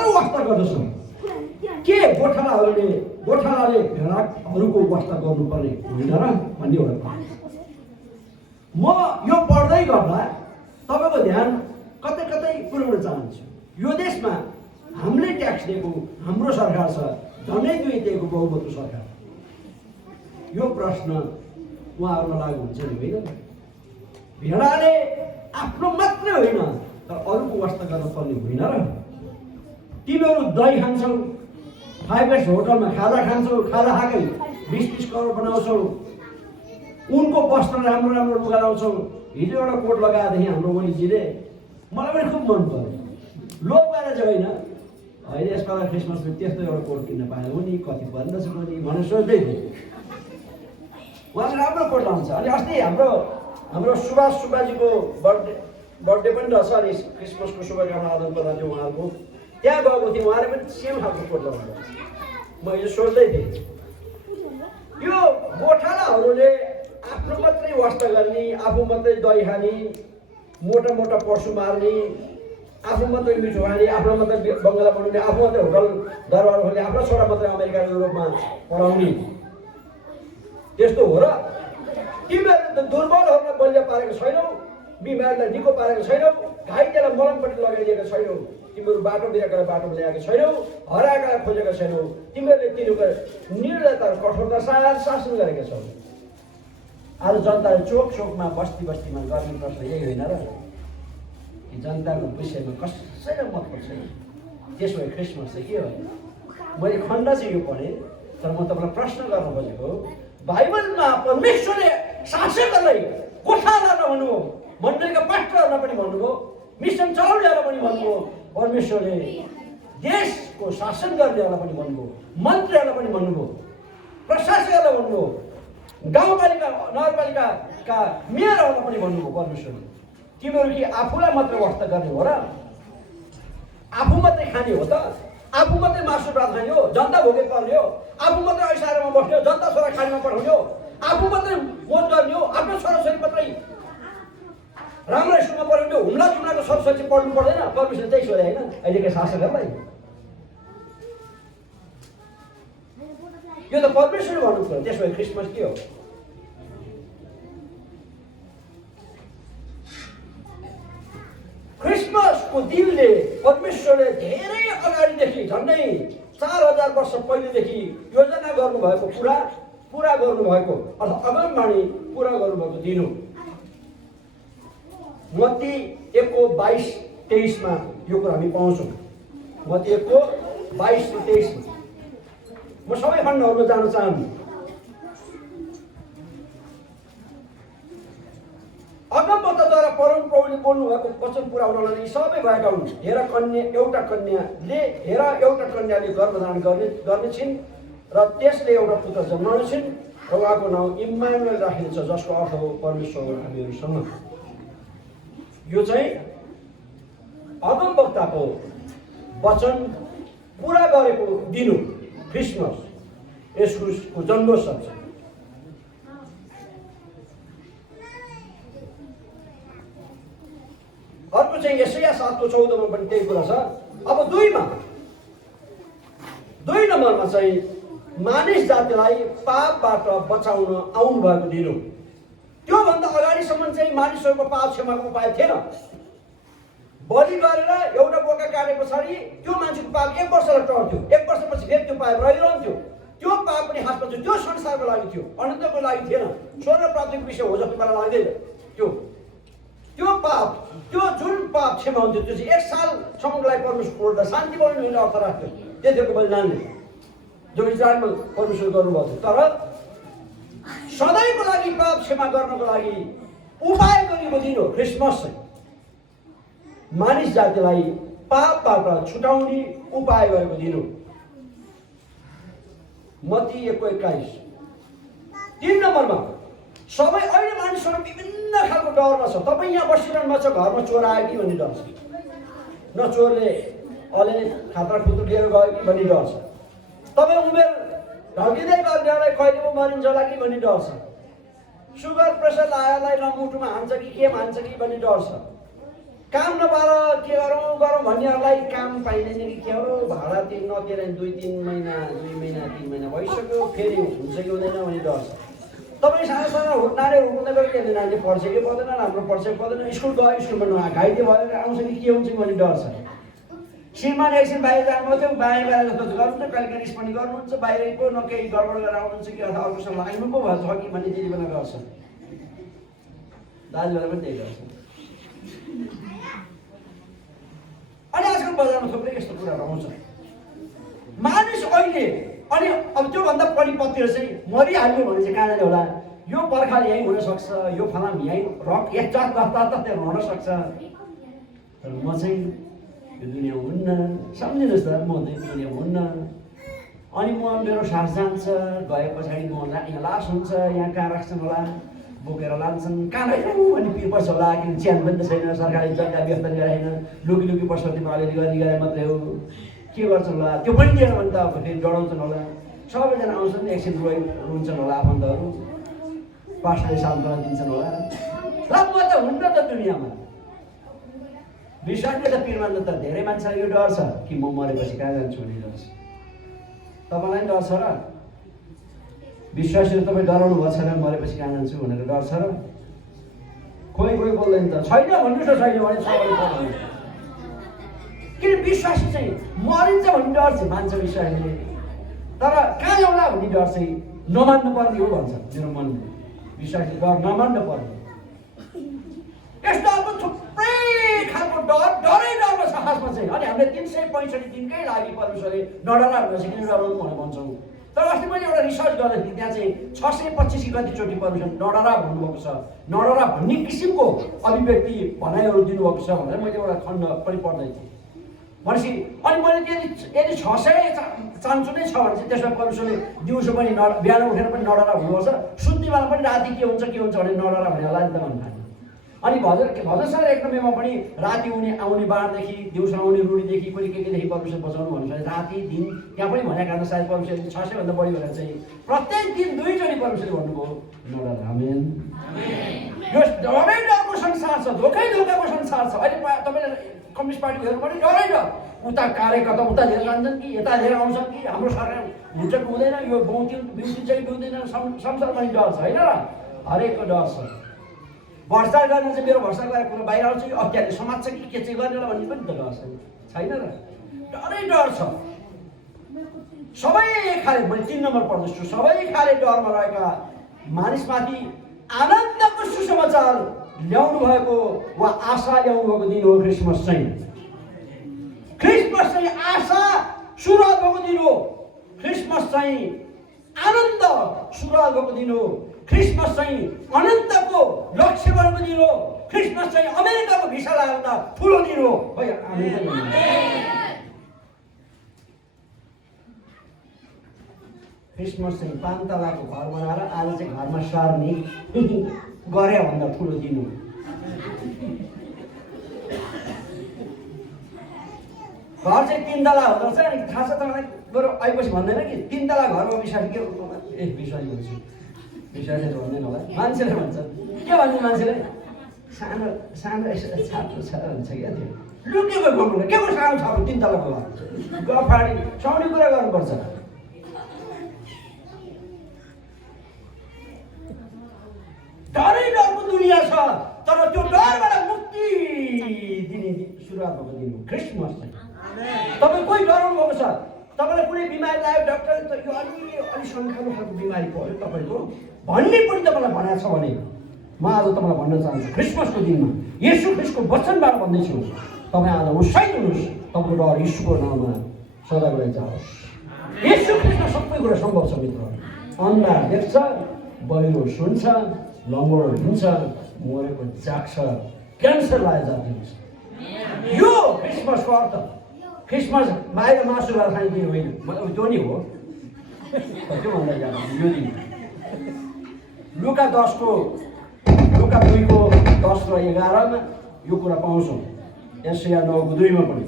मात्र वास्ता गर्दछन्। के गोठालाले भेडाहरूको वास्ता गर्नुपर्ने होइन र भन्ने एउटा म यो पढ्दै गर्दा तपाईँको ध्यान कतै कतै पुर्याउन चाहन्छु। यो देशमा हामीले ट्याक्स दिएको हाम्रो सरकार छ, झन्डै 2/3 बहुमतको सरकार। यो प्रश्न उहाँहरूलाई लागु हुन्छ नि होइन? भेडाले आफ्नो मात्रै होइन तर अरूको वास्ता गर्न पर्ने होइन र? तिमीहरू दही खान्छौ, 5S होटलमा खाजा खान्छौ, खाजा खाएकै 20-30 करोड बनाउँछौ, उनको वस्त्र राम्रो राम्रो लुगा लाउँछौ। हिजो एउटा कोट लगाएदेखि हाम्रो ओलीजीले मलाई पनि खुब मन पर्यो। लोभ गरेर चाहिँ होइन, अहिले यसपालि क्रिसमसमा त्यस्तो एउटा कोट किन्न पाएन नि, कति पर्दछ पनि भनेर सोच्दै थिएँ। उहाँले राम्रो कोट लाउँछ। अनि अस्ति हाम्रो सुभाषजीको बर्थडे पनि रहेछ। अनि क्रिसमसको शुभकामना आदान प्रदान थियो उहाँहरूको। त्यहाँ गएको थिएँ, उहाँले पनि सेम खालको कोट लगाउनु। म यो सोच्दै थिएँ, यो गोठालाहरूले आफ्नो मात्रै वास्ता गर्ने, आफू मात्रै दही खाने, मोटा मोटा पशु मार्ने, आफू मात्रै मिठो खाने, आफ्नो मात्रै बङ्गला बनाउने, आफू मात्रै होटल दरबार खोल्ने, आफ्नो छोरा मात्रै अमेरिका युरोपमा पढाउने, त्यस्तो हो र? तिमीहरू त दुर्बलहरूलाई बलियो पारेको छैनौ, बिमारीलाई निको पारेको छैनौ, घाइतेलाई मलमपट्टि लगाइदिएको छैनौ, तिमीहरू बाटो बिराएकोलाई बाटोमा ल्याएको छैनौ, हराएकोलाई खोजेको छैनौ, तिमीहरूले तिनीहरूको निर्दयता र कठोरता शासन गरेका छौ। आज जनताले चोक चोकमा बस्ती बस्तीमा गर्ने प्रश्न यही होइन र? कि जनताको विषयमा कसैलाई मतलब छैन। त्यसो भए क्रिसमस चाहिँ के हो? मैले खण्ड चाहिँ यो पढेँ, तर म तपाईँलाई प्रश्न गर्न खोजेको, बाइबलमा परमेश्वरले शासकहरूलाई गोठाला नभन्नुभयो, मण्डलीका पास्टरहरूलाई पनि भन्नुभयो, मिसन चलाउनेहरूलाई पनि भन्नुभयो, परमेश्वरले देशको शासन गर्नेहरूलाई पनि भन्नुभयो, मन्त्रीहरूलाई पनि भन्नुभयो, प्रशासकहरूलाई भन्नुभयो, गाउँपालिका नगरपालिकाका मेयरहरूलाई पनि भन्नुभयो परमेश्वरले। तिमीहरू कि आफूलाई मात्रै वास्ता गर्ने हो र? आफू मात्रै खाने हो त? आफू मात्रै मासु भात खाने हो, जनता भोकै पर्ने हो? आफू मात्रै ऐसारमा बस्ने हो, जनता छोरा खानेमा पठाउने हो? आफू मात्रै मोज गर्ने हो, आफ्नो छोराछोरी मात्रै राम्रो स्कुलमा पढाउने हो? हुम्ला जुम्लाको छोराछोरी पढ्नु पर्दैन? परमेश्वरले त्यही सोधे होइन अहिलेका शासकहरूलाई? यो त परमेश्वरले भन्नु पर्यो। त्यसो भए क्रिसमस के हो? क्रिसमसको दिनले परमेश्वरले धेरै अगाडिदेखि झन्डै 4000 वर्ष पहिलेदेखि योजना गर्नुभएको पुरा गर्नुभएको अर्थात् अगमबाणी पुरा गर्नुभएको दिन हो। मत्ती 1:22-23 यो कुरा हामी पाउँछौँ। मत्ती 1:22-23 म सबै खण्डहरूमा जान चाहन्छु। अगमवक्ताद्वारा परमप्रभुले बोल्नु भएको वचन पुऱ्याउनलाई यी सबै भएका हुन्। हेर एउटा कन्याले गर्भधारण गर्नेछिन् र त्यसले एउटा पुत्र जन्माउनेछिन् र उहाँको नाउँ इम्मानुएल राखिनेछ, जसको अर्थ हो परमेश्वर हामीहरूसँग। यो चाहिँ अगमवक्ताको वचन पुरा गरेको दिन हो क्रिसमस, यसको जन्मोत्सव छ। अर्को चाहिँ यशाया 7:14 पनि त्यही कुरा छ। अब 2 नम्बरमा चाहिँ मानिस जातिलाई पापबाट बचाउन आउनु भएको दिन हो। त्योभन्दा अगाडिसम्म चाहिँ मानिसहरूको पाप क्षमाको उपाय थिएन। बलि गरेर एउटा बोका काटे पछाडि त्यो मान्छेको पाप 1 वर्षलाई टर्थ्यो, 1 वर्षपछि फेरि त्यो पाप रहिरहन्थ्यो। त्यो पाप पनि खासमा त्यो संसारको लागि थियो, अनन्तको लागि थिएन। स्वर्ग प्राप्तिको विषय हो जस्तो मलाई लाग्दैन। त्यो पाप, त्यो जुन पाप क्षमा हुन्थ्यो त्यो चाहिँ 1 सालसम्मको लागि परमेश्वरको शान्ति बनाउने हुने अर्थ राख्थ्यो त्यतिको बलिदानले, जो इजरायलमा परमेश्वर गर्नुभएको थियो। तर सधैँको लागि पाप क्षमा गर्नको लागि उपाय गरिएको दिन हो क्रिसमस चाहिँ। मानिस जातिलाई पापबाट छुटाउने उपाय गरेको दिन हो। मत्ती 1:21। 3 नम्बरमा सबै अहिले मानिसहरू विभिन्न खालको डरमा छ। तपाईँ यहाँ बसिरहनु भएको छ, घरमा चोर आयो कि भन्ने डर छ, न चोरले खात्रा खुत्रो लिएर गयो कि भन्ने डर छ। तपाईँ उमेर ढल्किँदै गर्नेलाई कहिले पो मरिन्छ होला कि भन्ने डर छ। सुगर प्रेसर लागेलाई न मुटुमा हान्छ कि के हान्छ कि भन्ने डर छ। काम नपाएर के गरौँ गरौँ भन्नेहरूलाई काम पाइँदैन कि के हो, भाडा तिर्न नतिरेर 2 महिना 3 महिना भइसक्यो, फेरि हुन्छ कि हुँदैन भन्ने डर छ। तपाईँ सानो नानी हुँदै गयो, नानीले पढ्छ कि पर्दैन, राम्रो पढ्छ कि पर्दैन, स्कुल गयो स्कुलमा घाइते भएर आउँछ कि के हुन्छ कि भन्ने डर छ। श्रीमान एकछिन बाहिर जानुभएको थियो, बाहिर जस्तो गर्नुहुन्छ, कहिले काहीँ निस्पनी गर्नुहुन्छ, बाहिरको न केही गडबड गरेर आउनुहुन्छ कि अथवा अर्कोसँग लाग्नु पो भएको छ कि भन्ने त्यति बेला गर्छ। दाजुभाइले पनि त्यही गर्छ। अनि आजकल बजारमा थुप्रै यस्तो कुराहरू आउँछ। मानिस अहिले अनि अब त्योभन्दा बढी पत्तिर चाहिँ मरिहाल्यो भने चाहिँ कहाँ जाने होला, यो बर्खाले यहीँ हुनसक्छ, यो फलाम यहीँ रक एक चार दस्ता हुनसक्छ, तर म चाहिँ यो दुनियाँमा हुन्न, सम्झिनुहोस् त, म चाहिँ दुनियाँमा हुन्न। अनि म मेरो सास जान्छ, गए पछाडि म यहाँ लास हुन्छ, यहाँ कहाँ राख्छन् होला, बोकेर लान्छन्, कहाँ राख्नु अनि पिर पर्छ होला, किन च्यान पनि त छैन, सरकारले जग्गा व्यवस्था गरेन, लुकी पशुमा अलिअलि गरे मात्रै हो, के गर्छन् होला, त्यो पनि दिएन भने त अब फेरि डराउँछन् होला, सबैजना आउँछन्, एकछिन रुन्छन् होला, आफन्तहरू पास्टरले सान्त्वना दिन्छन् होला। र म त हुन्न त दुनियाँमा। विश्वासले त पिर मान्न त धेरै मान्छेलाई यो डर छ कि म मरेपछि कहाँ जान्छु भन्ने डर छ। तपाईँलाई डर छ र? विश्वासले तपाईँ डराउनु भएको छैन मरेपछि कहाँ जान्छु भनेर डर छ र? कोही बोल्दैन त, छैन भन्नुहोस् न, छैन भने सबैले किन विश्वासी चाहिँ मरिन्छ भन्ने डर चाहिँ मान्छ विश्वासीले, तर कहाँ जाउँला भन्ने डर चाहिँ नमान्नु पर्ने हो भन्छ मेरो मनले। विश्वासले डर नमान्नु पर्ने। यस्तो अब थुप्रै खालको डरै डरमा छ खासमा चाहिँ। अनि हामीले 365 दिनकै लागि परमेश्वरले नडरा भनेपछि किन डराउनु भनेर भन्छौँ। तर अस्ति मैले एउटा रिसर्च गर्दाखेरि त्यहाँ चाहिँ 625 कि कतिचोटि परमेश्वरले नडरा भन्नुभएको छ, नडरा भन्ने किसिमको अभिव्यक्ति भनाइहरू दिनुभएको छ भनेर मैले एउटा खण्ड पनि पढ्दै थिएँ। भनेपछि अनि मैले यदि 600 चान्सो नै छ भने चाहिँ त्यसमा परमेश्वरले दिउँसो पनि बिहान उठेर पनि नडरा भन्नुभएको छ, सुत्ने बेला पनि राति के हुन्छ भने नडरा भने होला नि त भन्नु। अनि भजन सर 1 नम्बरमा पनि राति आउने बाढदेखि दिउँसो आउने रुडीदेखि पनि के परमेश्वर बचाउनु भन्नु, राति दिन त्यहाँ पनि भनेको कारण सायद परमेश्वरले 600 भन्दा बढी भनेर चाहिँ प्रत्येक दिन 2 चोटि परमेश्वरले भन्नुभयो नडरा। आमेन। यो डरै डरको संसार छ, धोकाको संसार छ। अहिले तपाईँले कम्युनिस्ट पार्टीको हेर्नु पनि डरै डर, उता कार्यकर्ता उता लिएर जान्छन् कि यता लिएर आउँछन् कि हाम्रो सरकार हुन्छ कि हुँदैन, यो बिउतिन्छ कि बिउतिँदैन, संसार पनि डर छ होइन र? हरेकको डर छ। भ्रष्टाचार गर्न चाहिँ मेरो भ्रष्टाचार गरेको कुरो बाहिर आउँछ कि अत्याचार समाज छ कि के चाहिँ गर्ने होला भन्ने पनि त डर छैन र? डरै डर छ। सबै खाले मैले 3 नम्बर पढ्दैछु, सबै खाले डरमा रहेका मानिसमाथि आनन्दको सुसमाचार ल्याउनु भएको वा आशा ल्याउनु भएको दिन हो क्रिसमस चाहिँ। क्रिसमस चाहिँ आशा सुरुवात भएको दिन हो। क्रिसमस चाहिँ आनन्द सुरुवात भएको दिन हो। क्रिसमस चाहिँ अनन्तको लक्ष्य भएको दिन हो। क्रिसमस चाहिँ अमेरिकाको भिसा लाग्दा ठुलो दिन हो। क्रिसमस चाहिँ 5 तलाको घर बनाएर आज चाहिँ घरमा सार्ने गरे भन्दा ठुलो दिन हो। घर चाहिँ 3 तला हुँदो रहेछ। अनि थाहा छ तपाईँलाई, बरु आएपछि भन्दैन कि 3 तला घरमा विश्वास के विश्वास भन्छु, विश्वासले भन्दैन होला, मान्छेले भन्छ के भन्छ मान्छेले, सानो छाप्रो छ भन्छ क्या। त्यो लुकेको गाउँमा के को सानो छाप्रो 3 तलाको घर गफाडी साउने कुरा गर्नुपर्छ। डरै डरको दुनियाँ छ, तर त्यो डरबाट मुक्ति दिने सुरुवात भएको दिन हो क्रिसमस चाहिँ। तपाईँ कोही डराउनु भएको छ, तपाईँलाई कुनै बिमारी लाग्यो, डाक्टरले त यो अलि सङ्ख्याको खालको बिमारी पर्यो तपाईँको भन्ने पनि तपाईँलाई भनेको छ भने म आज तपाईँलाई भन्न चाहन्छु, क्रिसमसको दिनमा येशू ख्रीष्टको वचनबाट भन्दैछु, तपाईँ आज उत्साहित हुनुहोस्। तपाईँको डर येशूको नाममा सदाको लागि जाओस्। येशू ख्रीष्टमा सबै कुरा सम्भव छ मित्र। अन्धा देख्छ, बहिरो सुन्छ, लङ्गडो हिँड्छ, मरेको जाग्छ, क्यान्सर लागेको जाति हुन्छ। यो क्रिसमसको अर्थ। क्रिसमस बाहिर मासु भएर खाने दिन होइन, मतलब त्यो नि हो। त्यो भन्दा जान्छ यो दिन लुका 2को 10 र 11मा यो कुरा पाउँछौँ। यशाया 9को 2मा पनि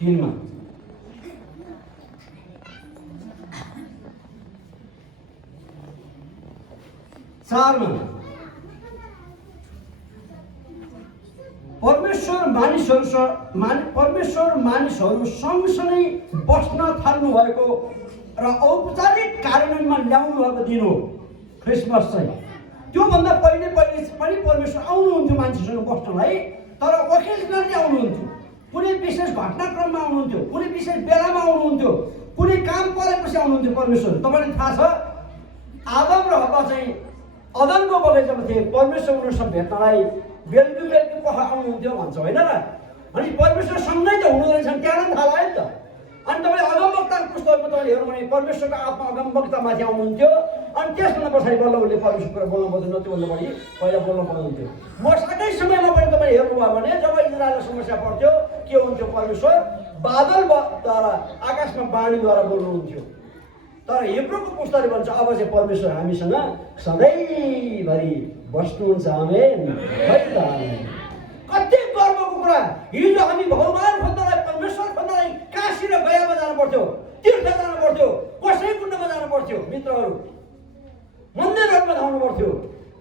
3मा परमेश्वर मानिसहरू सँगसँगै बस्न थाल्नु भएको र औपचारिक कार्यान्वयनमा ल्याउनु भएको दिन हो क्रिसमस चाहिँ। त्योभन्दा पहिले पनि परमेश्वर आउनुहुन्थ्यो मान्छेसँग बस्नलाई, तर ओकेजनली आउनुहुन्थ्यो, कुनै विशेष घटनाक्रममा आउनुहुन्थ्यो, कुनै विशेष बेलामा आउनुहुन्थ्यो, कुनै काम परेपछि आउनुहुन्थ्यो परमेश्वर। तपाईँलाई थाहा छ आदम र हव्वा चाहिँ अदनको बगैँचामा थिए, परमेश्वर उनीहरूसँग भेट्नलाई बेलुकी पख आउनुहुन्थ्यो भन्छ होइन र। अनि परमेश्वर सँगै त हुँदो रहेछ, त्यहाँ थाहा भयो नि त। अनि तपाईँ अगमवक्ताको पुस्तकमा तपाईँले हेर्नु भने परमेश्वरको आत्मा अगमवक्तामाथि आउनुहुन्थ्यो, अनि त्यसभन्दा पछाडि बल्ल उसले परमेश्वरको बोल्नु पर्दैन, त्योभन्दा बढी पहिला बोल्नु पर्नुहुन्थ्यो। वर्षाकै समयमा पनि तपाईँले हेर्नुभयो भने जब इजरायललाई समस्या पर्थ्यो के हुन्थ्यो, परमेश्वर बादलद्वारा आकाशमा बाणीद्वारा बोल्नुहुन्थ्यो। तर हिब्रूको पुस्तकले भन्छ अब चाहिँ परमेश्वर हामीसँग सधैँभरि बस्नुहुन्छ। आमेन। कति गर्वको कुरा। हिजो हामी भगवान खोज्नलाई, परमेश्वर खोज्नलाई काशी र गयामा जानु पर्थ्यो, तीर्थ जानु पर्थ्यो, कसै कुण्डमा जानु पर्थ्यो, मित्रहरू मन्दिरहरूमा धाउनु पर्थ्यो।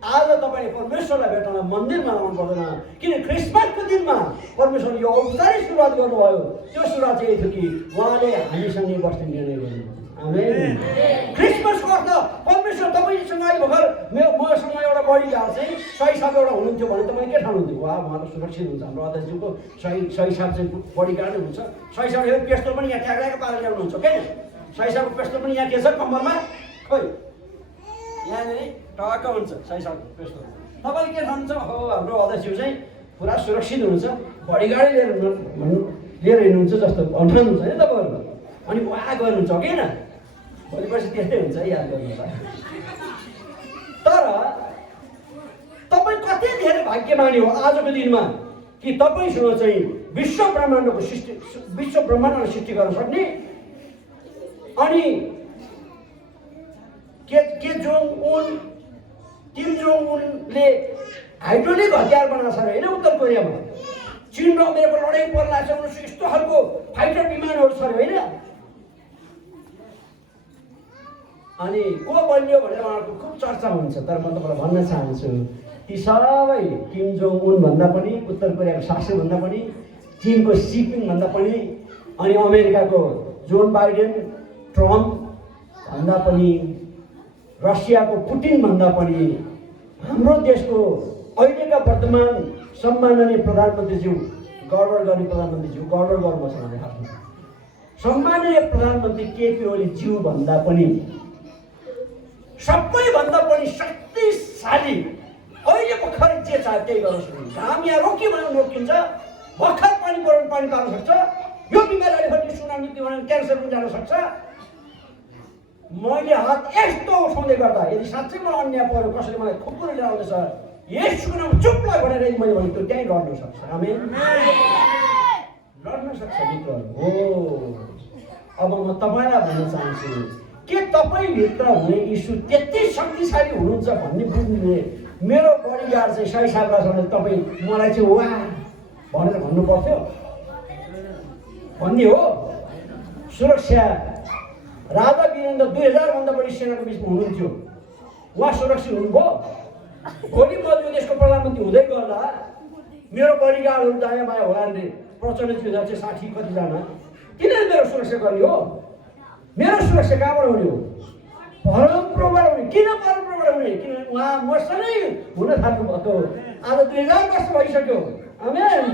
आज तपाईँले परमेश्वरलाई भेट्नलाई मन्दिरमा आउनु पर्दैन, किन क्रिसमसको दिनमा परमेश्वरले यो औपचारिक सुरुवात गर्नुभयो। त्यो सुरुवात चाहिँ यही थियो कि उहाँले हामीसँगै बस्ने निर्णय गर्नु। आमेन। क्रिसमसको अर्थ परमेश्वर तपाईँसँग अहिले भर्खर मसँग एउटा बडीगार्ड चाहिँ सही साहब एउटा हुनुहुन्थ्यो भने तपाईँ के ठान्नुहुन्थ्यो? वा उहाँ त सुरक्षित हुन्छ, हाम्रो अध्यक्षज्यूको सही साहब चाहिँ बडीगार्ड हुन्छ। सही साहब यो पेस्टल पनि यहाँ ट्याक्राएको पारेर ल्याउनुहुन्छ के? सही साहबको पेस्टल पनि यहाँ के छ कम्मरमा, खोइ यहाँनिर टक्क हुन्छ सही साहबको पेस्टल। तपाईँले के ठान्नुहुन्छ? हो हाम्रो अध्यक्षज्यू चाहिँ पुरा सुरक्षित हुनुहुन्छ, बडीगार्डै लिएर हिँड्नुहुन्छ जस्तो ठान्नुहुन्छ होइन तपाईँहरू। अनि उहाँ गर्नुहुन्छ हो किन? भोलिपर्सि त्यस्तै हुन्छ है, याद गर्नु होला। तर तपाईँ कति धेरै भाग्यमानी हो आजको दिनमा कि तपाईँसँग चाहिँ विश्व ब्रह्माण्डको सृष्टि गर्न सक्ने अनि किम जोङ उनले हाइड्रोलिक हतियार बनाएको छ होइन उत्तर कोरियामा। चीन र अमेरिका लडाइँ पर्ला छ, उनीहरू यस्तो खालको फाइटर विमानहरू छ होइन। अनि को बलियो भनेर उहाँहरूको खुब चर्चा हुन्छ। तर म तपाईँलाई भन्न चाहन्छु ती सबै किम जोङ उन भन्दा पनि, उत्तर कोरियाको शासकभन्दा पनि, चीनको सिपिङ भन्दा पनि, अनि अमेरिकाको जोन बाइडेन, ट्रम्प भन्दा पनि, रसियाको पुटिन भन्दा पनि हाम्रो देशको अहिलेका वर्तमान सम्माननीय प्रधानमन्त्रीज्यू, गडबड गर्ने प्रधानमन्त्रीज्यू, गडबड गर्नुपर्छ भने आफ्नो सम्माननीय प्रधानमन्त्री केपी ओली ज्यू भन्दा पनि सबैभन्दा पनि शक्तिशाली अहिले भर्खर जे चाहे त्यही गर्न सक्छ। घाम यहाँ रोकियो भने रोकिन्छ, भर्खर पानी पऱ्यो पानी पार्न सक्छ, यो बिमारी अहिले सुनामी त्यो भने क्यान्सर पनि जान सक्छ। मैले हात यस्तो उठाउँदै गर्दा यदि साँच्चै मलाई अन्याय पऱ्यो, कसैले मलाई खुकुरी ल्याउँदैछ, यसको नाम चुपलाई भनेर मैले भनेको त्यहीँ लड्न सक्छ। आमेन। लड्न सक्छ मित्रहरू हो। अब म तपाईँलाई भन्न चाहन्छु के तपाईँभित्र हुने यीशु त्यति शक्तिशाली हुनुहुन्छ भन्ने बुझ्ने मेरो बडीगार्ड चाहिँ सही साहबलाई तपाईँ मलाई चाहिँ वा भनेर भन्नु पर्थ्यो भन्ने हो। सुरक्षा राजा वीरेन्द्र 2000 भन्दा बढी सेनाको बिचमा हुनुहुन्थ्यो, उहाँ सुरक्षित हुनुभयो। भोलि म यो देशको प्रधानमन्त्री हुँदै गर्दा मेरो बडीगार्डहरू दायाँ बायाँ होला नि, प्रचण्डज्यू 60 कतिजना, किन मेरो सुरक्षा गर्ने हो? मेरो सुरक्षा कहाँबाट हुने हो? परमप्रभुबाट हुने। किन परमप्रभुबाट हुने? किन उहाँ मसँगै हुन थाल्नु भएको आज 2000 वर्ष भइसक्यो। आमेन।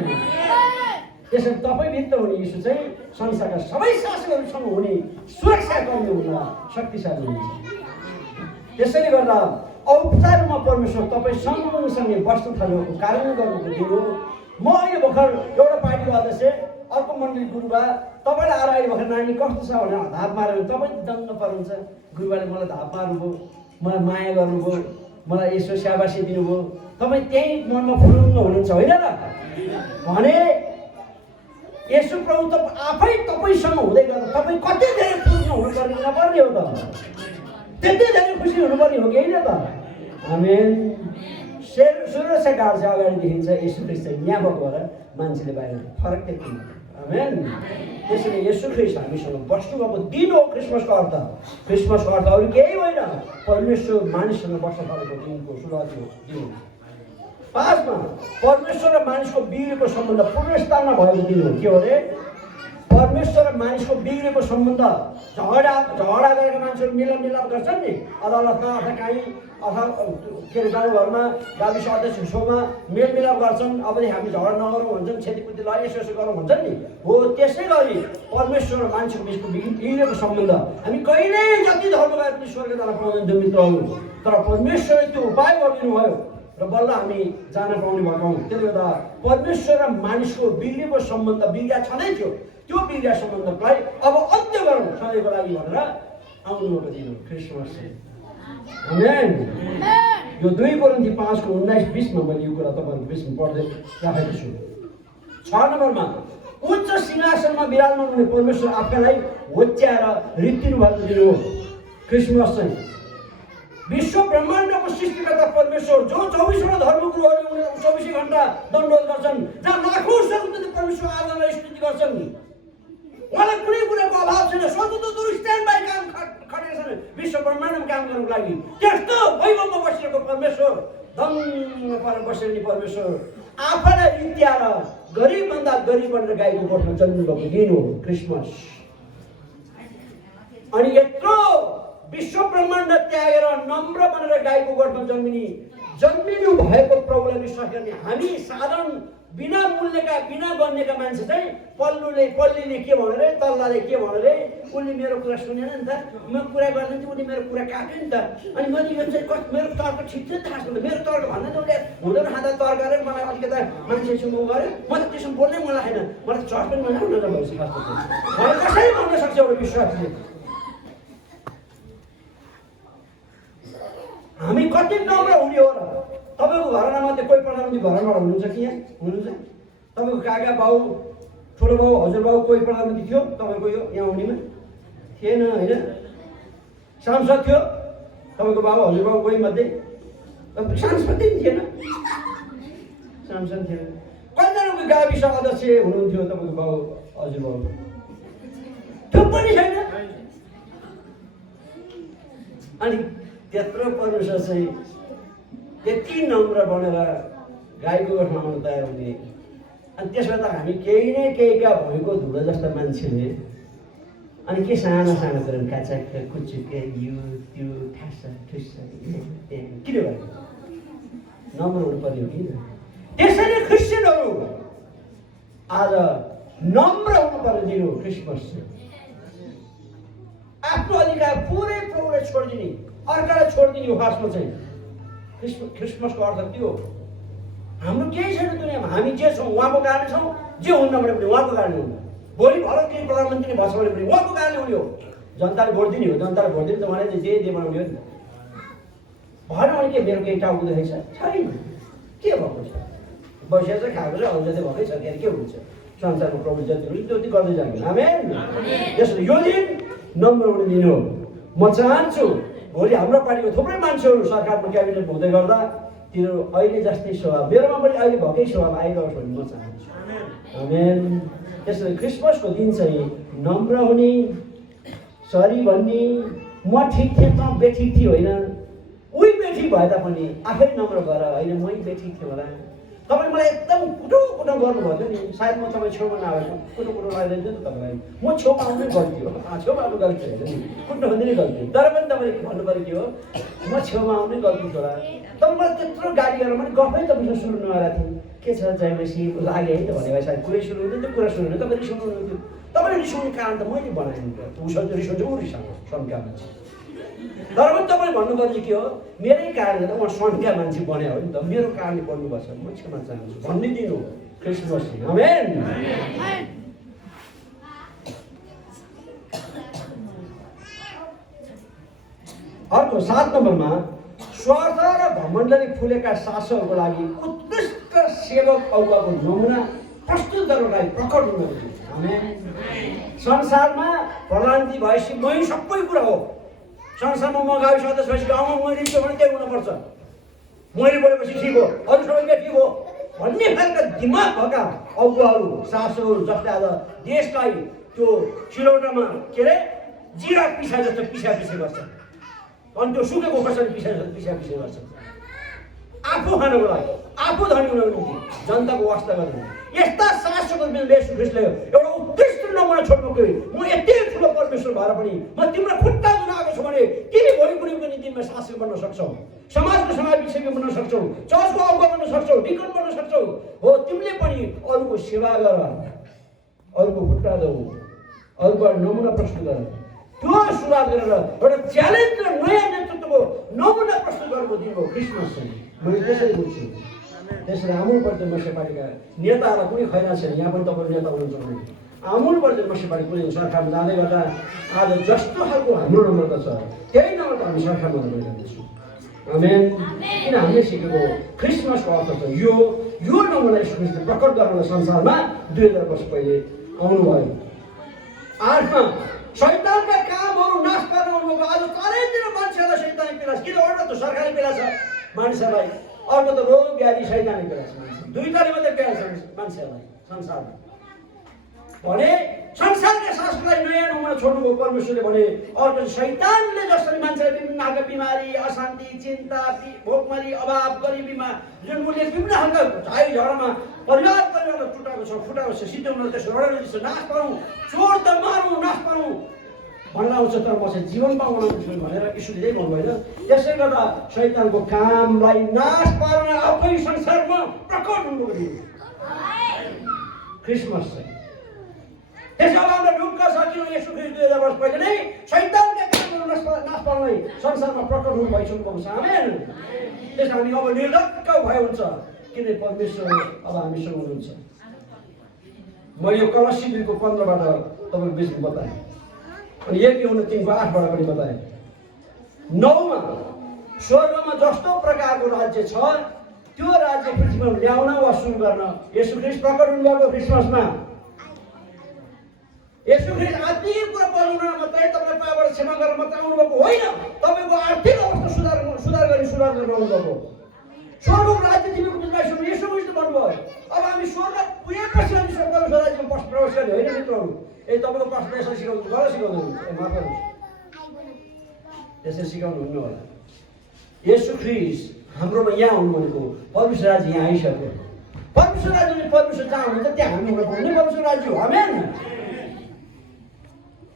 त्यसैले तपाईँभित्र हुने यीशु चाहिँ संसारका सबै शासकहरूसँग हुने सुरक्षा गर्ने हुन शक्तिशाली हुनुहुन्छ। त्यसैले गर्दा औपचारिकमा परमेश्वर तपाईँ सँगसँगै बस्न थालेको कारण गर्नुको दिन हो। म अहिले भर्खर एउटा पार्टीको अध्यक्ष, अर्को मण्डली गुरुबा, तपाईँलाई आएर अहिले भर्खर नानी कस्तो छ भनेर धाप माऱ्यो भने तपाईँ दङ्ग पर्नुहुन्छ। गुरुबाले मलाई धाप मार्नुभयो, मलाई माया गर्नुभयो, मलाई यसो स्याबासी दिनुभयो, तपाईँ त्यही मनमा फुरुङ्ग हुनुहुन्छ होइन र? भने यसो प्रभु त आफै तपाईँसँग हुँदै गर्दा तपाईँ कति धेरै फुरुङ्ग हुनुपर्ने नपर्ने हो त? त्यति धेरै खुसी हुनुपर्ने हो कि होइन त? आमेन। सुरक्षा गार्ड चाहिँ अगाडि देखिन्छ, यसो ख्रिस्ट चाहिँ यहाँ भएको भएर मान्छेले बाहिर फरक देख्दैन। आमेन। त्यसैले यसो ख्रिस्ट हामीसँग बस्नुभएको दिन हो क्रिसमसको अर्थ। क्रिसमसको अर्थ अरू केही होइन, परमेश्वर मानिससँग बस्न थालेको दिनको सुरुवात हो दिन। 5मा परमेश्वर र मानिसको बिग्रेको सम्बन्ध पूर्णस्थानमा भएको दिन हो। के हो अरे? परमेश्वर र मानिसको बिग्रेको सम्बन्ध। झगडा गरेका मान्छेहरू मिलाप गर्छन् नि अदालतमा अथवा कहीँ अथवा के अरे गाउँघरमा गाविस अध्यक्ष छेउमा मेलमिलाप गर्छन्। अबदेखि हामी झगडा नगरौँ भन्छन्, क्षतिपूर्ति ल यसो गरौँ भन्छन् नि। हो त्यसै गरी परमेश्वर र मानिसको बिचको बिग्रेको सम्बन्ध। हामी कहिल्यै जति धर्म गए पनि स्वर्ग जान पाउँदैन मित्रहरू, तर परमेश्वरले त्यो उपाय गरिदिनु भयो र बल्ल हामी जान पाउने भएको हौँ। त्यसले गर्दा परमेश्वर र मानिसको बिग्रेको सम्बन्ध बिग्रिया छँदै थियो। त्यो बिग्रिया सम्बन्धलाई अब अन्त्य गरौँ सधैँको लागि भनेर आउनुभएको दिन क्रिसमस। आमेन। यो 2 कोरिन्थी 5:19-20मा मैले यो कुरा तपाईँहरूको बिचमा पढ्दै राखेको छु। 6 नम्बरमा उच्च सिंहासनमा विराजमान हुने परमेश्वर आफैलाई होच्याएर रित्तिनु भएको दिन हो क्रिसमस चाहिँ। विश्व ब्रह्माण्डको सृष्टिकर्ता परमेश्वर जो 24वटा धर्मगुरुहरू 24 घण्टा दण्डवत गर्छन्, जहाँ लाखौँ स्वर्गदूतले परमेश्वर आराधना स्तुति गर्छन्। उहाँलाई कुनै कुराको अभाव छैन। स्वर्गदूतहरू स्ट्यान्ड बाई काम खटेका छन् विश्व ब्रह्माण्डमा काम गर्नको लागि। त्यस्तो वैभवमा बसिरहेको परमेश्वर, दङ्ग परेर बसिरहने परमेश्वर आफैलाई रित्याएर गरिबभन्दा गरिब बनेर गाईको गोठमा जन्मिनुभएको दिन हो क्रिसमस। अनि यत्रो विश्व ब्रह्माण्ड त्यागेर नम्र बनेर गाईको गोठमा जन्मिनु भएको प्रभुलाई विश्वास गर्ने हामी साधारण बिना मूल्यका बिना गन्नेका मान्छे चाहिँ पल्लीले के भन्यो रे, तल्लाले के भन्यो रे, उसले मेरो कुरा सुनेन नि त, म कुरा गर्दैन थिएँ, उसले मेरो कुरा काट्यो नि त। अनि मैले यो चाहिँ मेरो तर्क ठिक छ नि त, खासमा मेरो तर्क भन्दा त उसले हुँदैन खाँदा तर्क गरेर मलाई अलिकता मान्छेसँग उ गर्यो। म त त्यसमा बोल्नै मन लागेन, मलाई चर्च पनि मन लाग्नु भएछ खासमा चाहिँ। मलाई कसरी भन्न सक्छ एउटा विश्वासले? हामी कति नम्र हुने हो र? तपाईँको घरमा मात्रै कोही प्रधानमन्त्री घरमा हुनुहुन्छ कि यहाँ हुनुहुन्छ? तपाईँको काका बाउ ठुलो बाउ हजुरबाउ कोही प्रधानमन्त्री थियो तपाईँको यहाँ हुनेमा? थिएन होइन? सांसद थियो तपाईँको बाउ हजुरबाउ कोही मध्ये? सांसद पनि थिएन, सांसद थिएन। कतिजनाको गाविस अध्यक्ष हुनुहुन्थ्यो तपाईँको बाउ हजुरबाउ? त्यो पनि छैन। अनि त्यत्रो परमेश्वर चाहिँ यति नम्र बनेर गाईको गोठमा आउन तयार हुने। अनि त्यसमा त हामी केही न केहीका भएको धुलो जस्ता मान्छेले अनि के सानो सानो कुरो काचाक कुचुके यो त्यो ठासा ठुसा किन भयो? नम्र हुनु पर्ने हो कि? त्यसैले क्रिस्चियनहरू आज नम्र हुनुपर्ने दिन हो क्रिसमस चाहिँ। आफ्नो अधिकार पुरै प्रभुलाई छोडिदिने, अर्कालाई छोडिदिने हो खासमा चाहिँ क्रिसमसको अर्थ त्यो हो। हाम्रो केही छैन दुनियाँमा, हामी जे छौँ उहाँको कारणले छौँ, जे हुन्न भने पनि उहाँको कारणले हुन्न। भोलि भएर केही प्रधानमन्त्री भन्छ भने पनि उहाँको कारणले हुने हो। जनताले भोट दिने हो, जनताले भोट दिने त उहाँले चाहिँ जे बनाउने हो नि। भएन भने के मेरो केही टाउको देखेको छैन, के भएको छ? बसेर चाहिँ खाएको छ, अरू जति भएकै छ, के हुन्छ? संसारको प्रभु जति हुन्छ त्यति गर्दै जानु। आमेन। त्यसले यो दिन नम्र हुने दिन हो। म चाहन्छु भोलि हाम्रो पार्टीको थुप्रै मान्छेहरू सरकारमा क्याबिनेट हुँदै गर्दा तिनीहरू अहिले जस्तै स्वभाव, मेरोमा पनि अहिले भएकै स्वभाव आइरहोस् भन्ने म चाहन्छु। आमेन। त्यसैले क्रिसमसको दिन चाहिँ नम्र हुने, सरी भन्ने, म ठिक थिएँ त बेठिक थिएँ होइन, उही बेठिक भए तापनि आफै नम्र भएर होइन मै बेठिक थिएँ होला। तपाईँ मलाई एकदम कुटो गर्नुभएको थियो नि, सायद म तपाईँ छेउमा नआएको कुटो लाग्दैन थियो नि तपाईँलाई। म छेउमा आउनै गल्ती हो, छेउमा आउनु गल्ती होइन नि, कुट्नु भन्दै नै गल्ती हो। तर पनि तपाईँले के भन्नु पऱ्यो के हो, म छेउमा आउनै गल्ती होला। तपाईँ मलाई त्यत्रो गाली गरेर मैले गफै तपाईँसँग सुन्नु नआएको थिएँ, के छ जयमसी लाग्यो है त भनेर सायद कुरै सुन्नु हुँदैन, त्यो कुरा सुन्नु तपाईँ रिसाउनु हुनुहुन्थ्यो। तपाईँले रिसाउने कारण त मैले बनाएँ नि त, उसले रिसाउँछ ऊ रिसाएको सन्का मान्छे। तर पनि तपाईँले भन्नुपर्ने के हो, मेरै कारणले त म सन्का मान्छे बनायो हो नि त, मेरो कारणले बन्नुपर्छ, म क्षमा चाहन्छु भन्ने दिन हो क्रिसमस। आमेन। अर्को 7 नम्बरमा स्वार्थ र घमण्डले फुलेका शासकहरूको लागि उत्कृष्ट सेवक अगुवाको नमुना प्रस्तुत गर्नको लागि प्रकट हुन। आमेन। संसारमा प्रधानमन्त्री भएपछि मै सबै कुरा हो। संसारमा म गाविस अध्यक्ष भएपछि गाउँमा मैले त्यो भने त्यही हुनुपर्छ, मैले बोलेपछि ठिक हो, अरू सबैले ठिक हो भन्ने खालका दिमाग भएका अगुवाहरू शासकहरू जसले आज देशलाई त्यो सिलौटामा के अरे जिरा पिसा जस्तो पिसा गर्छ, अनि त्यो सुकेको कसरी पिसा गर्छ। आफू खानुको लागि, आफू धनी हुनको निम्ति जनताको वास्ता गर्नु। यस्ता शासकको बिचमा येशू ख्रीष्टले एउटा उत्कृष्ट नमुना छोड्नुको, म यति ठुलो परमेश्वर भएर पनि म तिम्रो खुट्टा जुन आएको छु भने तिमी भोलि कुनै पनि दिनमा शासक बन्न सक्छौ, समाजको समावेशक बन्न सक्छौ, चर्चको अगुवा बन्न सक्छौ, डिकन बन्न सक्छौ। हो, तिमीले पनि अरूको सेवा गर, अरूको खुट्टा दौ, अरूको नमुना प्रस्तुत गर। त्यो सुरुवात गरेर एउटा च्यालेन्ज र नयाँ नेतृत्वको नमुना प्रस्तुत गरेको दिन हो क्रिसमस चाहिँ। मैले त्यसरी बुझ्छु। त्यसरी आमूल पर्दै मस्यपाटीका नेताहरूलाई कुनै खैरा छैन। यहाँ पनि तपाईँहरू नेता हुनुहुन्छ भने आमूल पर्दै मस्यपाटी कुनै सरकारमा जाँदै गर्दा आज जस्तो खालको हाम्रो नम्रता छ त्यही नम्रता हामी सरकारमा जाँदैछौँ। आमेन। किन हामीले सिकेको क्रिसमसको अर्थ छ यो नमुना येशू ख्रीष्टले प्रकट गर्न संसारमा 2000 वर्ष पहिले आउनुभयो। 8मा शैतानका कामहरू नाश गर्न आउनुभयो। आज चारैतिर मान्छेहरूलाई शैतानी पिलास, किन एउटा त सरकारी पिलास छ मानिसहरूलाई, अर्को त रोग व्याधि शैतानी पिलास। दुईटाले मात्रै पिलास मान्छेहरूलाई संसारमा। भने संसारका शासकलाई नयाँ नमुना छोड्नुभयो परमेश्वरले भने। अर्को शैतानले जसरी मान्छेलाई विभिन्न खालका बिमारी, अशान्ति, चिन्ता, भोकमरी, अभाव, गरिबीमा जुन मूल्य विभिन्न खालका झाइ झगडामा परिवारलाई टुटाएको छ, फुटाएको छ, सिद्ध्याउन त्यसको लडाइँ छ, नाश पारौँ, चोर त मारौँ, नाश पारौँ भन्दा आउँछ, तर म चाहिँ जीवन पाउनु भनेर यीशुले यही भन्नुभएन। त्यसै गर्दा शैतानको कामलाई नाश पार्न आफै संसारमा प्रकट हुनुभयो क्रिसमस चाहिँ। त्यसो भए ढुक्क छ किन येशू ख्रीष्ट 2000 वर्ष पहिले नै शैतानका कामहरू नाश पार्नलाई संसारमा प्रकट हुनु भइसक्नु छ। आमेन। त्यस हामी अब निर्धक्क भयो हुन्छ किन परमेश्वर अब हामीसँग हुनुहुन्छ। मैले यो कलसी 2को 15बाट तपाईँको बिचमा बताएँ, अनि 1 यूहन्ना 3को 8बाट पनि बताएँ। 9मा स्वर्गमा जस्तो प्रकारको राज्य छ त्यो राज्य पृथ्वीमा ल्याउन वा सुरु गर्न येशू ख्रीष्ट प्रकट हुनुभएको क्रिसमसमा। येशू ख्रीष्ट आत्मिक कुरा बनाउन मात्रै, तपाईँ पापबाट क्षमा गर्न मात्रै आउनुभएको होइन, तपाईँको आर्थिक अवस्था सुधार गर्न आउनुभएको। स्वर्गको राज्य तिमीको बिचमा येशू ख्रीष्ट भन्नुभयो। अब हामी स्वर्ग पुगेपछि हामी स्वर्गको राज्यमा प्रवेश गर्ने होइन मित्रहरू। तपाईँको प्रश्न यसरी सिकाउनु गलत सिकाउँदैन, माफ गर्नुहोस्, यसरी सिकाउनु हुन्न होला। येशू ख्रीष्ट हाम्रोमा यहाँ आउनु भनेको परमेश्वर राज्य यहाँ आइसक्यो। परमेश्वर राज्य परमेश्वर जहाँ हुनुहुन्छ त्यहाँ हामी हुन पाउने परमेश्वर राज्य हो। आमेन।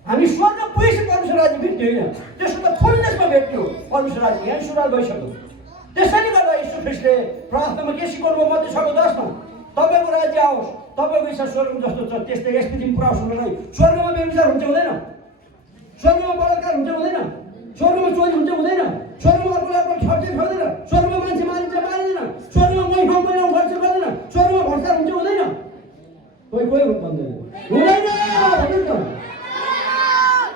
हामी स्वर्ग पुगेपछि परमेश्वर राज्य भेट्यो होइन, त्यसको त फुलनेसमा भेट्यो परमेश्वर राज्य यहाँ सुरुवात भइसक्यो। त्यसैले गर्दा येशू ख्रीष्टले प्रार्थनामा के सिकाउनु भयो मत्ती 6को 10मा, तपाईँको राज्य आओस्, तपाईँको इच्छा स्वर्गमा जस्तो छ त्यस्तै यस पृथ्वीमा पुरा हुनलाई। स्वर्गमा व्यभिचार हुन्छ हुँदैन, स्वर्गमा बलात्कार हुन्छ हुँदैन, स्वर्गमा चोरी हुन्छ हुँदैन, स्वर्गमा अर्को ठग्छ ठग्दैन, स्वर्गमा मान्छे मारिन्छ मारिँदैन, स्वर्गमा महिना खर्च गर्दैन, स्वर्गमा भ्रष्टाचार हुन्छ हुँदैन, कोही भन्दैन हुँदैन।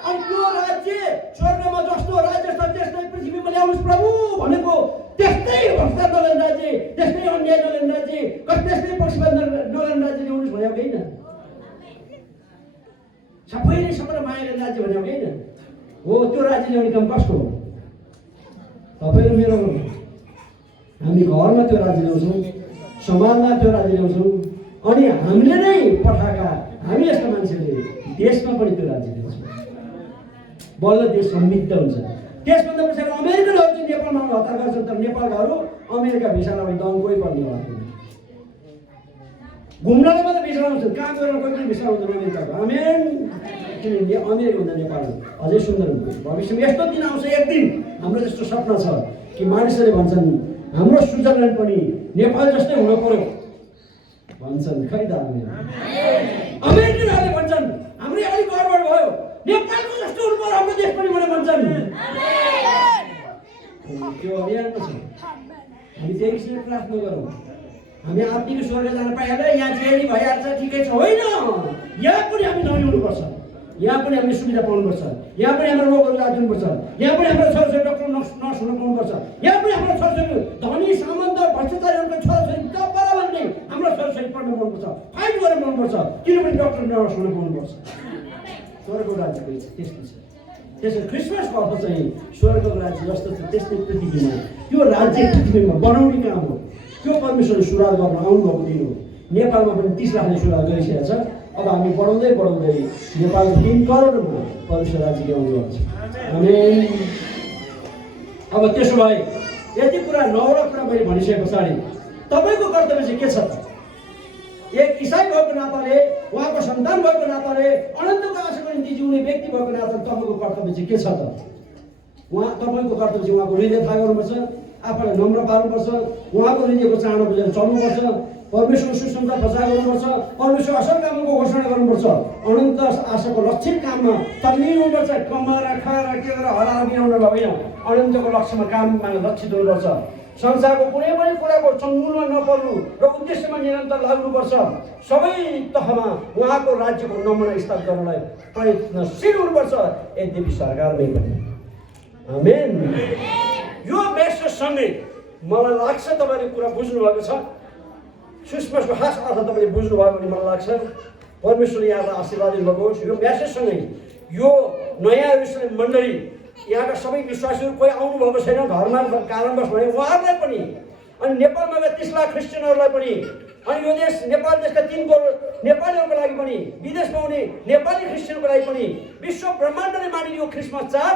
अनि त्यो राज्य स्वर्गमा जस्तो राज्य छ त्यस्तै पृथ्वीमा ल्याउनुहोस् प्रभु भनेको, त्यस्तै भ्रष्टाचार नगर्ने राज्य, त्यस्तै अन्याय नगर्ने राज्य, त्यस्तै पक्षपात नगर्ने राज्य ल्याउनुहोस् भनेको होइन, सबैले सबैलाई माया गर्ने राज्य भनेको होइन हो। त्यो राज्य ल्याउने काम कसको हो? तपाईँ र मेरो हो। हामी घरमा त्यो राज्य ल्याउँछौँ, समाजमा त्यो राज्य ल्याउँछौँ, अनि हामीले नै पठाएका हामी यस्ता मान्छेले देशमा पनि त्यो राज्य ल्याउँछौँ। बल्ल देश समृद्ध हुन्छ। त्यसभन्दा पछाडि अमेरिकनहरू चाहिँ नेपालमा हतार गर्छन्, तर नेपालकाहरू अमेरिका भिसालाई पनि दङ कोही पर्ने होला छैन। घुम्नलाई मात्रै भिसा आउँछन्, काम गर्न कोही पनि भिसा आउँदैन अमेरिकाको। आमेन। किनभने अमेरिका नेपाल अझै सुन्दर हुन्छ। भविष्यमा यस्तो दिन आउँछ, एक दिन हाम्रो जस्तो सपना छ कि मानिसहरूले भन्छन् हाम्रो स्विजरल्यान्ड पनि नेपाल जस्तै हुन पर्यो भन्छन्। खै त अमेरिकनहरूले भन्छन् हाम्रो अलिक गडबड भयो, नेपालको जस्तो हुनु पर्यो हाम्रो देश पनि भनेर भन्छन्। त्यो अभियानमा छ। हामी त्यही किसिमले प्रार्थना गरौँ। हामी आत्मिक स्वर्ग जान पाइहाल्यो, यहाँ जेली भइहाल्छ ठिकै छ होइन। यहाँ पनि हामी धनी हुनुपर्छ, यहाँ पनि हामीले सुविधा पाउनुपर्छ, यहाँ पनि हाम्रो रोगहरू आदिनुपर्छ, यहाँ पनि हाम्रो छोराछोरी डक्टर नर्स हुन पाउनुपर्छ, यहाँ पनि हाम्रो छोराछोरी धनी सामन्त भ्रष्टाचारीहरूको छोराछोरी बराबर नै हाम्रो छोराछोरी पढ्न पाउनुपर्छ, फाइट गर्न पाउनुपर्छ, किनभने डक्टर नर्स हुन पाउनुपर्छ। स्वर्गको राज्यको इच्छा त्यस्तो छ। त्यसै क्रिसमसको अर्थ चाहिँ स्वर्गको राज्य जस्तो छ त्यस्तै पृथ्वीमा त्यो राज्य पृथ्वीमा बनाउने काम हो। त्यो परमेश्वरले सुरुवात गर्न आउनुभएको दिन हो। नेपालमा पनि 30 लाखले सुरुवात गरिसकेको छ। अब हामी बढाउँदै नेपालको 3 करोडमा परमेश्वर राज्य ल्याउनु भएको छ। अनि अब त्यसो भए यति कुरा 9वटा कुरा मैले भनिसके पछाडि तपाईको कर्तव्य चाहिँ के छ त? एक इसाई भएको नाताले, उहाँको सन्तान भएको नाताले, अनन्तको आशाको निम्ति जिउने व्यक्ति भएको नाताले तपाईको कर्तव्य चाहिँ के छ त? तपाईको कर्तव्य चाहिँ उहाँको हृदय थाहा गर्नुपर्छ, आफूलाई नम्र पार्नुपर्छ, उहाँको हृदयको चाहना बुझेर चल्नुपर्छ, परमेश्वरको सुसमाचार प्रचार गर्नुपर्छ, परमेश्वर असल कामको घोषणा गर्नुपर्छ, अनन्त आशाको लक्षित काममा तल्लिनुपर्छ, कमाएर खाएर के गरेर हराएर बिराउन होइन, अनन्तको लक्ष्यमा काममा लक्षित हुनुपर्छ। संसारको कुनै पनि कुराको चङ्गुलमा नपर्नु र उद्देश्यमा निरन्तर लाग्नुपर्छ। सबै तहमा उहाँको राज्यको नमुना स्थापित गर्नलाई प्रयत्नशील हुनुपर्छ, यद्यपि सरकारमै पनि। आमेन। यो मेसेजसँगै मलाई लाग्छ तपाईँले कुरा बुझ्नुभएको छ, सुस्पष्ट खास अर्थ तपाईँले बुझ्नुभयो भने मलाई लाग्छ परमेश्वरले यहाँलाई आशीर्वाद दिनुहोस्। यो मेसेजसँगै यो नयाँ यरुशलेम मण्डली यहाँका सबै विश्वासीहरू कोही आउनुभएको छैन घरमा कारणवश भने उहाँहरूलाई पनि, अनि नेपालमा गए 30 लाख क्रिस्चियनहरूलाई पनि, अनि यो देश नेपाल देशका 3 करोड नेपालीहरूको लागि पनि, विदेशमा हुने नेपाली क्रिस्चियनको लागि पनि, विश्व ब्रह्माण्डले मानिने यो क्रिसमस चाड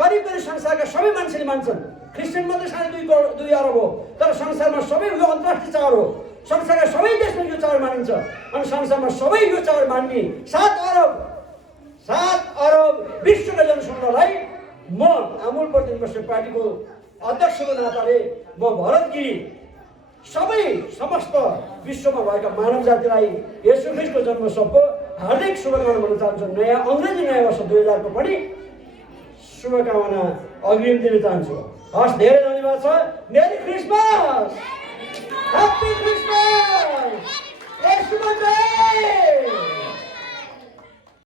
करिब संसारका सबै मान्छेले मान्छन्। क्रिस्चियन मात्रै 2.5 अरब हो, तर संसारमा सबै यो अन्तर्राष्ट्रिय चाड हो। संसारका सबै देशमा यो चाड मानिन्छ, अनि संसारमा सबै यो चाड मान्ने 7 अरब विश्वका जनसङ्ख्यालाई म आमूल प्रतिनिधि पार्टीको अध्यक्षको नाताले म भरत गिरी सबै समस्त विश्वमा भएका मानव जातिलाई येशू ख्रीष्टको जन्मोत्सवको हार्दिक शुभकामना भन्न चाहन्छु। नयाँ अङ्ग्रेजी नयाँ वर्ष 2000 को पनि शुभकामना अग्रिम दिन चाहन्छु। हस्, धेरै धन्यवाद छ। मेरी क्रिसमस, ह्याप्पी क्रिसमस, येशूको जय।